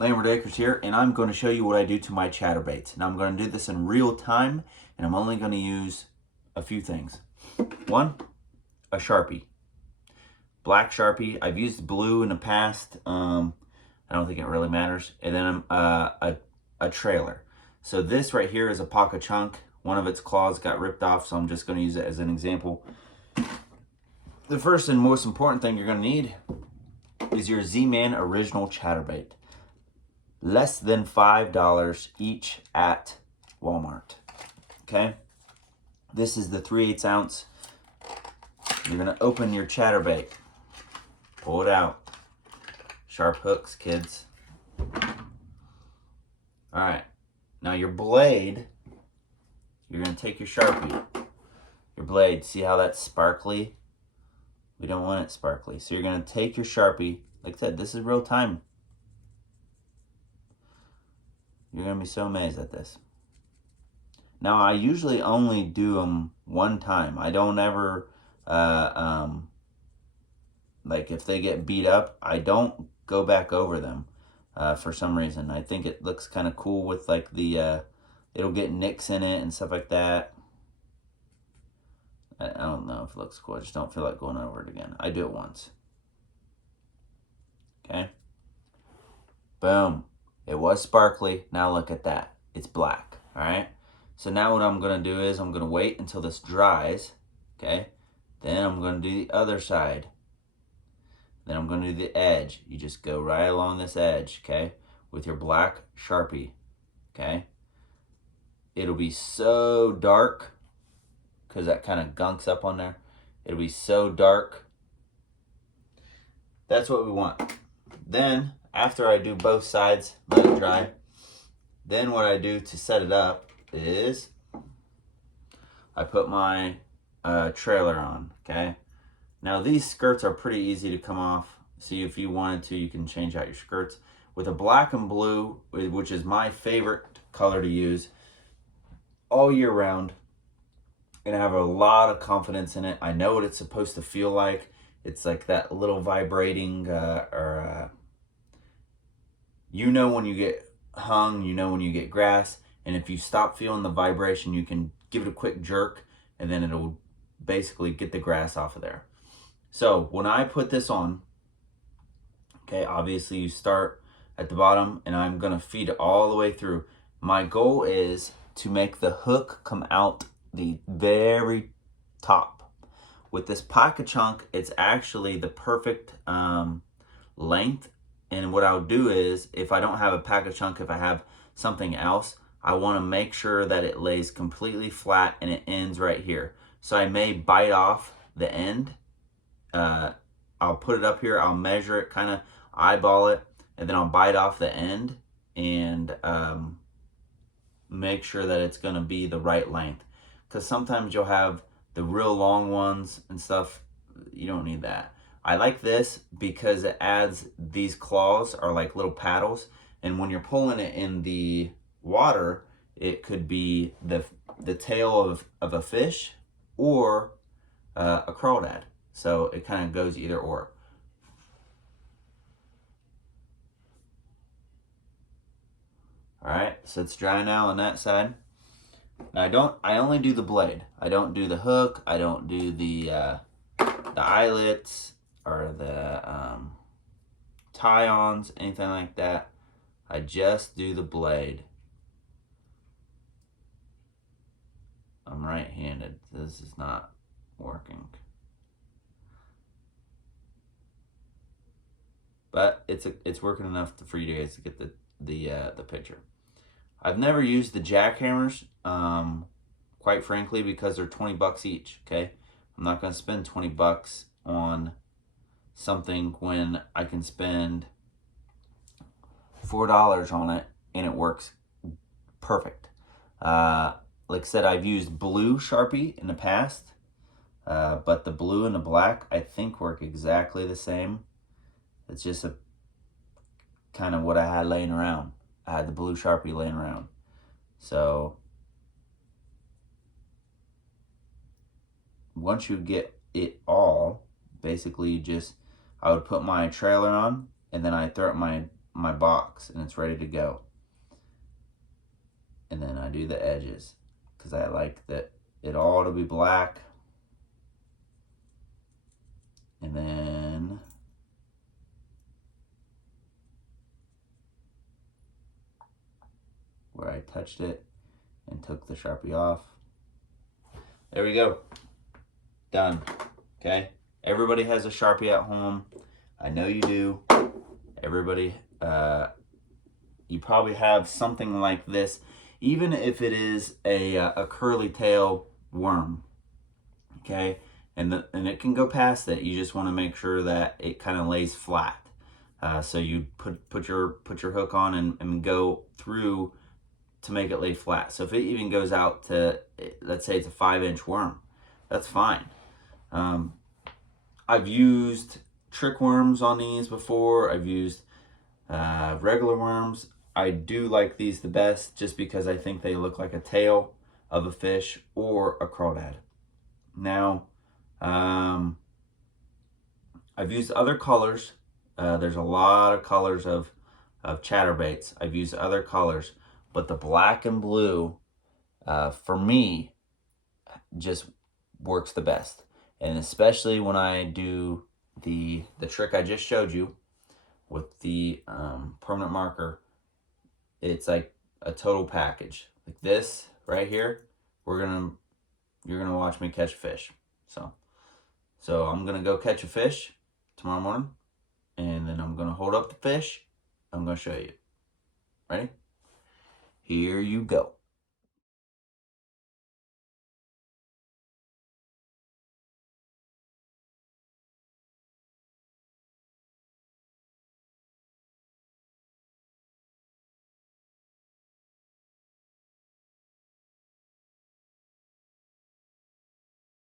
Landward Acres here, and I'm going to show you what I do to my chatterbaits. Now I'm going to do this in real time, and I'm only going to use a few things. One, a Sharpie. Black Sharpie. I've used blue in the past. I don't think it really matters. And then a trailer. So this right here is a pocket chunk. One of its claws got ripped off, so I'm just going to use it as an example. The first and most important thing you're going to need is your Z-Man Original Chatterbait. Less than $5 each at Walmart. Okay? This is the 3/8 ounce. You're going to open your chatterbait. Pull it out. Sharp hooks, kids. Alright. Now your blade, you're going to take your Sharpie. Your blade, see how that's sparkly? We don't want it sparkly. So you're going to take your Sharpie. Like I said, this is real time. You're going to be so amazed at this. Now, I usually only do them one time. I don't ever, like if they get beat up, I don't go back over them for some reason. I think it looks kind of cool with like the, it'll get nicks in it and stuff like that. I don't know if it looks cool. I just don't feel like going over it again. I do it once. Okay. Boom. It was sparkly. Now look at that. It's black. All right. So now what I'm going to do is I'm going to wait until this dries. Okay. Then I'm going to do the other side. Then I'm going to do the edge. You just go right along this edge. Okay. With your black Sharpie. Okay. It'll be so dark because that kind of gunks up on there. It'll be so dark. That's what we want. Then after I do both sides, let it dry. Then what I do to set it up is I put my trailer on, okay? Now these skirts are pretty easy to come off. See, if you wanted to, you can change out your skirts. With a black and blue, which is my favorite color to use all year round, and I have a lot of confidence in it. I know what it's supposed to feel like. It's like that little vibrating you know when you get hung, you know when you get grass, and if you stop feeling the vibration, you can give it a quick jerk, and then it'll basically get the grass off of there. So when I put this on, okay, obviously you start at the bottom, and I'm gonna feed it all the way through. My goal is to make the hook come out the very top. With this pocket chunk, it's actually the perfect length. And what I'll do is, if I don't have a pocket chunk, if I have something else, I want to make sure that it lays completely flat and it ends right here. So I may bite off the end. I'll put it up here, I'll measure it, kind of eyeball it, and then I'll bite off the end and make sure that it's going to be the right length. Because sometimes you'll have the real long ones and stuff. You don't need that. I like this because it adds, these claws are like little paddles, and when you're pulling it in the water, it could be the tail of a fish or a crawdad. So it kind of goes either or. All right, so it's dry now on that side. Now I only do the blade. I don't do the hook. I don't do the eyelets or the tie-ons, anything like that. I just do the blade. I'm right-handed. This is not working. But it's working enough for you guys to get the picture. I've never used the jackhammers, quite frankly, because they're 20 bucks each, okay? I'm not going to spend 20 bucks on something when I can spend $4 on it and it works perfect. Like I said, I've used blue Sharpie in the past, but the blue and the black I think work exactly the same. It's just a kind of what I had laying around. I had the blue Sharpie laying around. So once you get it all, basically you just, I would put my trailer on, and then I throw my my box and it's ready to go. And then I do the edges because I like that it all to be black. And then where I touched it and took the Sharpie off. There we go. Done. Okay? Everybody has a Sharpie at home. I know you do. Everybody, you probably have something like this, even if it is a curly tail worm. Okay? And it can go past that. You just want to make sure that it kind of lays flat. So you put your hook on and go through to make it lay flat. So if it even goes out to, let's say it's a 5-inch worm, that's fine. I've used trick worms on these before. I've used regular worms. I do like these the best just because I think they look like a tail of a fish or a crawdad. Now, I've used other colors. There's a lot of colors of chatterbaits. I've used other colors, but the black and blue, for me, just works the best. And especially when I do the trick I just showed you with the permanent marker, it's like a total package. Like this right here, you're gonna watch me catch a fish. So I'm gonna go catch a fish tomorrow morning, and then I'm gonna hold up the fish. I'm gonna show you. Ready? Here you go.